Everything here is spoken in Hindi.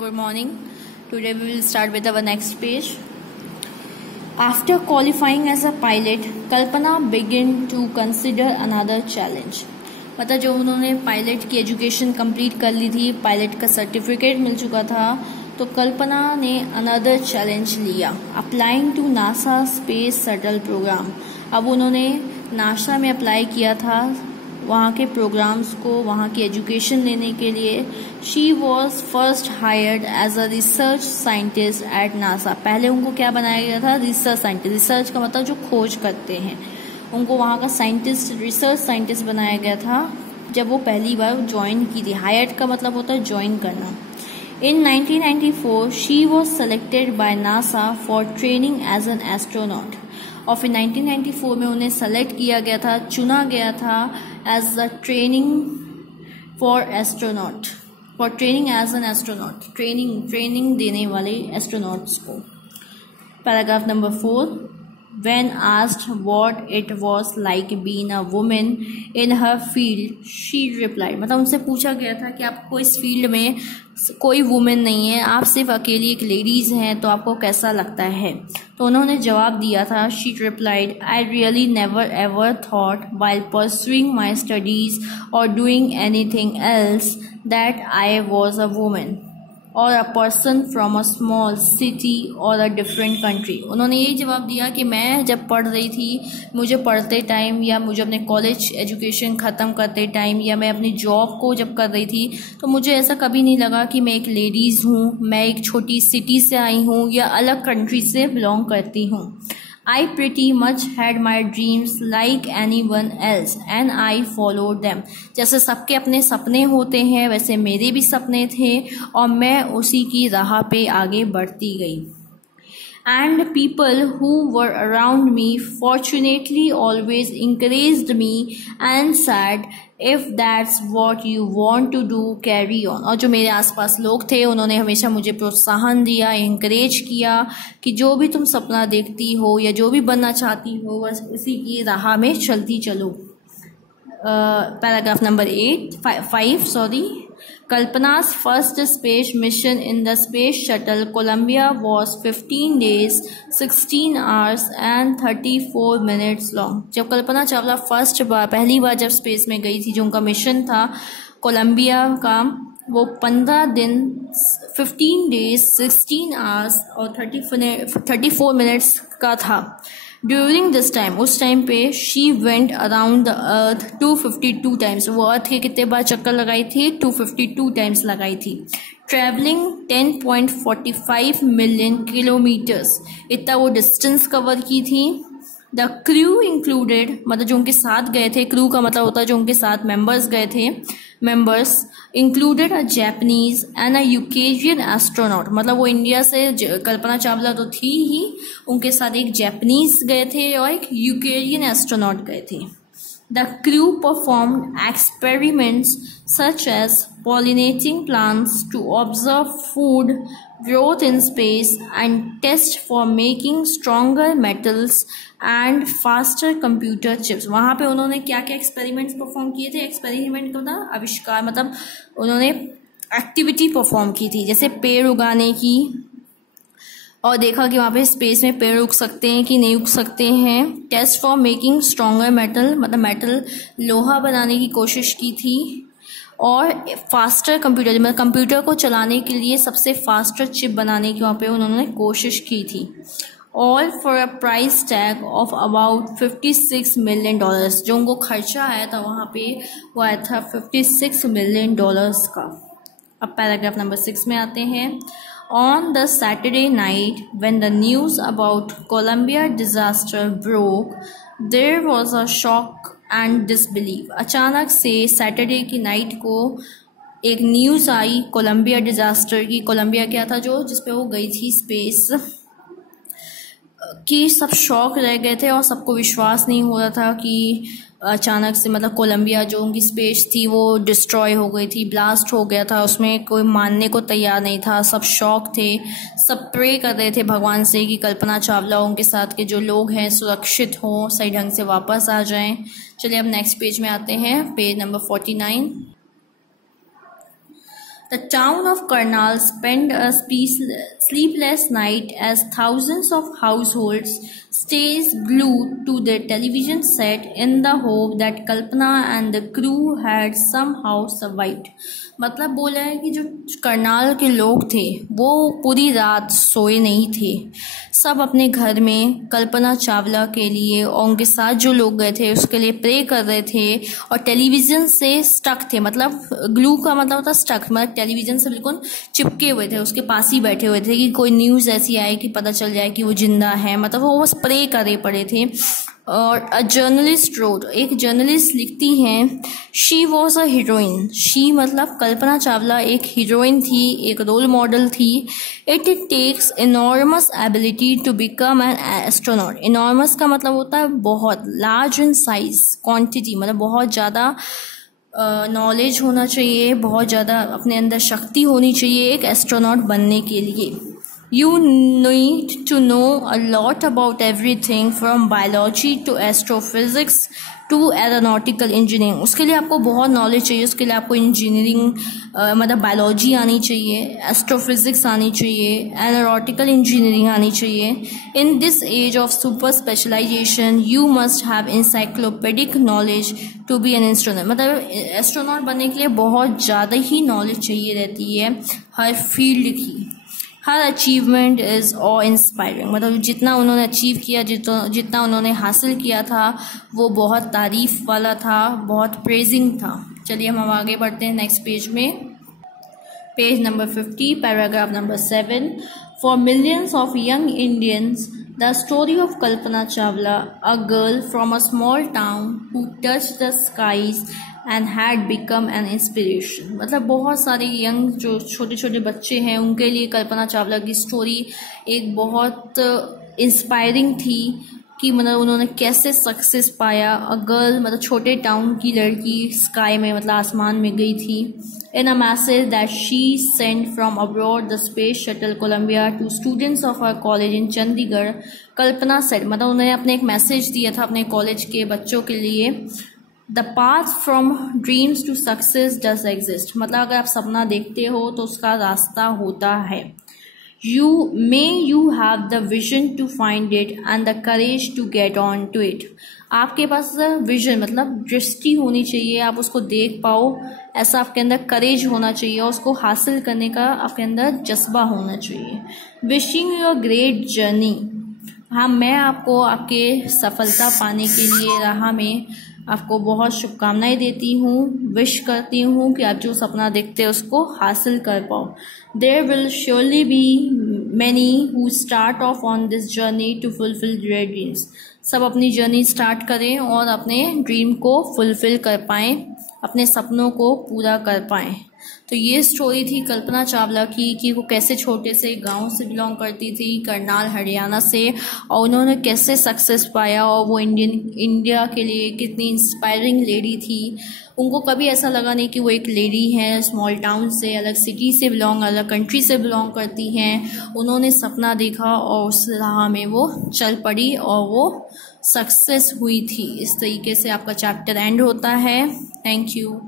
Good morning. Today we will start with our next page. After qualifying as a pilot, Kalpana began to consider another challenge. मतलब जो उन्होंने पायलट की एजुकेशन कंप्लीट कर ली थी, पायलट का सर्टिफिकेट मिल चुका था, तो कल्पना ने अनदर चैलेंज लिया, applying to NASA space shuttle programme. अब उन्होंने नासा में अप्लाई किया था वहाँ के प्रोग्राम्स को, वहाँ की एजुकेशन लेने के लिए. She was first hired as a research scientist at NASA. पहले उनको क्या बनाया गया था? Research scientist. रिसर्च का मतलब जो खोज करते हैं, उनको वहाँ का साइंटिस्ट, रिसर्च साइंटिस्ट बनाया गया था जब वो पहली बार ज्वाइन की थी. हायर्ड का मतलब होता है ज्वाइन करना. In 1994, she was selected by NASA for training as an astronaut. और फिर 1994 में उन्हें सेलेक्ट किया गया था, चुना गया था as a training for astronaut, for training as an astronaut, training देने वाले एस्ट्रोनॉट्स को. Paragraph number 4. When asked what it was like being a woman in her field, she replied. मतलब उनसे पूछा गया था कि आपको इस फील्ड में कोई वुमेन नहीं है, आप सिर्फ अकेली एक लेडीज हैं, तो आपको कैसा लगता है? तो उन्होंने जवाब दिया था, she replied, I really never ever thought while pursuing my studies or doing anything else that I was a woman और a person from a small city और अ डिफरेंट कंट्री. उन्होंने ये जवाब दिया कि मैं जब पढ़ रही थी, मुझे पढ़ते टाइम या मुझे अपने कॉलेज एजुकेशन ख़त्म करते टाइम या मैं अपनी जॉब को जब कर रही थी, तो मुझे ऐसा कभी नहीं लगा कि मैं एक लेडीज़ हूँ, मैं एक छोटी सिटी से आई हूँ या अलग कंट्री से बिलोंग करती हूँ. I pretty much had my dreams like anyone else and I followed them. जैसे सबके अपने सपने होते हैं, वैसे मेरे भी सपने थे और मैं उसी की राह पे आगे बढ़ती गई. And people who were around me fortunately always encouraged me and said, if that's what you want to do, carry on. और जो मेरे आसपास लोग थे, उन्होंने हमेशा मुझे प्रोत्साहन दिया, encourage किया कि जो भी तुम सपना देखती हो या जो भी बनना चाहती हो, बस उसी की राह में चलती चलो. Paragraph number 5. Kalpana's first space mission in the space shuttle Columbia was 15 days, 16 hours and 34 minutes long. जब कल्पना चावला पहली बार जब स्पेस में गई थी, जो उनका मिशन था कोलंबिया का, वो 15 दिन, 15 डेज, 16 आवर्स और 34 मिनट्स का था. ड्यूरिंग दिस टाइम, उस टाइम पे, she went around the earth 252 times. वो अर्थ के कितने बार चक्कर लगाई थी? 252 टाइम्स लगाई थी. ट्रैवलिंग 10.45 मिलियन किलोमीटर्स, इतना वो डिस्टेंस कवर की थी. द क्रू इंक्लूडेड, मतलब जो उनके साथ गए थे, क्रू का मतलब होता है जो उनके साथ मेंबर्स गए थे, members included a Japanese and a Ukrainian astronaut. मतलब वो इंडिया से, कल्पना चावला तो थी ही, उनके साथ एक जैपनीज गए थे और एक यूकेरियन एस्ट्रोनॉट गए थे. The crew performed experiments such as pollinating plants to observe food growth in space and test for making stronger metals and faster computer chips. वहाँ पे उन्होंने क्या क्या एक्सपेरिमेंट्स परफॉर्म किए थे? एक्सपेरिमेंट का मतलब आविष्कार, मतलब उन्होंने एक्टिविटी परफॉर्म की थी, जैसे पेड़ उगाने की, और देखा कि वहाँ पे स्पेस में पेड़ उग सकते हैं कि नहीं उग सकते हैं. Test for making stronger metal, मतलब मेटल, लोहा बनाने की कोशिश की थी. और फास्टर कंप्यूटर, मतलब कंप्यूटर को चलाने के लिए सबसे फास्टर चिप बनाने की वहाँ पे उन्होंने कोशिश की थी. All for a price tag of about $56 million. जो उनको खर्चा आया था वहाँ पे, वो आया था $56 मिलियन का. अब पैराग्राफ नंबर 6 में आते हैं. On the Saturday night, when the news about Columbia disaster broke, there was a shock and disbelief. अचानक से सैटरडे की नाइट को एक न्यूज़ आई कोलंबिया डिजास्टर की. कोलंबिया क्या था? जो जिसपे वो गई थी स्पेस कि सब शॉक रह गए थे और सबको विश्वास नहीं हो रहा था कि अचानक से, मतलब कोलंबिया जो उनकी स्पेस थी वो डिस्ट्रॉय हो गई थी, ब्लास्ट हो गया था, उसमें कोई मानने को तैयार नहीं था, सब शॉक थे. सब प्रे कर रहे थे भगवान से कि कल्पना चावला, उनके साथ के जो लोग हैं, सुरक्षित हों, सही ढंग से वापस आ जाएं. चलिए अब नेक्स्ट पेज में आते हैं, page number 49. The town of Karnal spent a sleepless night as thousands of households stays glued to their television set in the hope that Kalpana and the crew had somehow survived. मतलब बोला है कि जो करनाल के लोग थे वो पूरी रात सोए नहीं थे, सब अपने घर में कल्पना चावला के लिए और उनके साथ जो लोग गए थे उसके लिए प्रे कर रहे थे और टेलीविज़न से स्टक थे। मतलब ग्लू का मतलब होता स्टक, मतलब टेलीविज़न से बिल्कुल चिपके हुए थे, उसके पास ही बैठे हुए थे कि कोई न्यूज़ ऐसी आए कि पता चल जाए कि वो जिंदा है। मतलब वो बस प्रे करे पड़े थे। और अ जर्नलिस्ट रोड, एक जर्नलिस्ट लिखती हैं, she was a heroine. She मतलब कल्पना चावला एक हीरोइन थी, एक रोल मॉडल थी। It takes enormous ability to become an astronaut. Enormous का मतलब होता है बहुत, लार्ज इन साइज, क्वांटिटी मतलब बहुत ज़्यादा नॉलेज होना चाहिए, बहुत ज़्यादा अपने अंदर शक्ति होनी चाहिए एक एस्ट्रोनॉट बनने के लिए। You need to know a lot about everything from biology to astrophysics to aeronautical engineering। उसके लिए आपको बहुत नॉलेज चाहिए, उसके लिए आपको इंजीनियरिंग मतलब बायोलॉजी आनी चाहिए, एस्ट्रोफिजिक्स आनी चाहिए, एरोनॉटिकल इंजीनियरिंग आनी चाहिए। In this age of super specialization you must have encyclopedic knowledge to be an astronaut. मतलब एस्ट्रोनॉट बनने के लिए बहुत ज़्यादा ही नॉलेज चाहिए रहती है हर फील्ड की। हर अचीवमेंट इज़ ऑ इंस्पायरिंग। मतलब जितना उन्होंने अचीव किया, जितना उन्होंने हासिल किया था वो बहुत तारीफ़ वाला था, बहुत प्रेजिंग था। चलिए हम आगे बढ़ते हैं नेक्स्ट पेज में। Page number 50, paragraph number 7। For millions of young Indians the story of Kalpana Chawla, a girl from a small town who touch the skies and had become an inspiration. मतलब बहुत सारे यंग जो छोटे छोटे बच्चे हैं उनके लिए कल्पना चावला की स्टोरी एक बहुत इंस्पायरिंग थी कि मतलब उन्होंने कैसे सक्सेस पाया। अ गर्ल मतलब छोटे टाउन की लड़की स्काई में मतलब आसमान में गई थी। In a message that she sent from abroad the space shuttle Columbia to students of her college in Chandigarh, Kalpana said मतलब उन्होंने अपने एक मैसेज दिया था अपने कॉलेज के बच्चों के लिए। The path from dreams to success does exist. मतलब अगर आप सपना देखते हो तो उसका रास्ता होता है। you have the vision to find it and the courage to get on to it। आपके पास विजन मतलब दृष्टि होनी चाहिए, आप उसको देख पाओ, ऐसा आपके अंदर करेज होना चाहिए और उसको हासिल करने का आपके अंदर जज्बा होना चाहिए। Wishing you a great journey. हाँ, मैं आपको आपके सफलता पाने के लिए राह में आपको बहुत शुभकामनाएं देती हूँ, विश करती हूँ कि आप जो सपना देखते हैं उसको हासिल कर पाओ। There will surely be many who start off on this journey to fulfil their dreams. सब अपनी जर्नी स्टार्ट करें और अपने ड्रीम को फुलफिल कर पाएँ, अपने सपनों को पूरा कर पाएँ। तो ये स्टोरी थी कल्पना चावला की कि वो कैसे छोटे से गांव से बिलोंग करती थी, करनाल हरियाणा से, और उन्होंने कैसे सक्सेस पाया और वो इंडिया के लिए कितनी इंस्पायरिंग लेडी थी। उनको कभी ऐसा लगा नहीं कि वो एक लेडी हैं, स्मॉल टाउन से, अलग सिटी से बिलोंग, अलग कंट्री से बिलोंग करती हैं। उन्होंने सपना देखा और उस राह में वो चल पड़ी और वो सक्सेस हुई थी। इस तरीके से आपका चैप्टर एंड होता है। Thank you.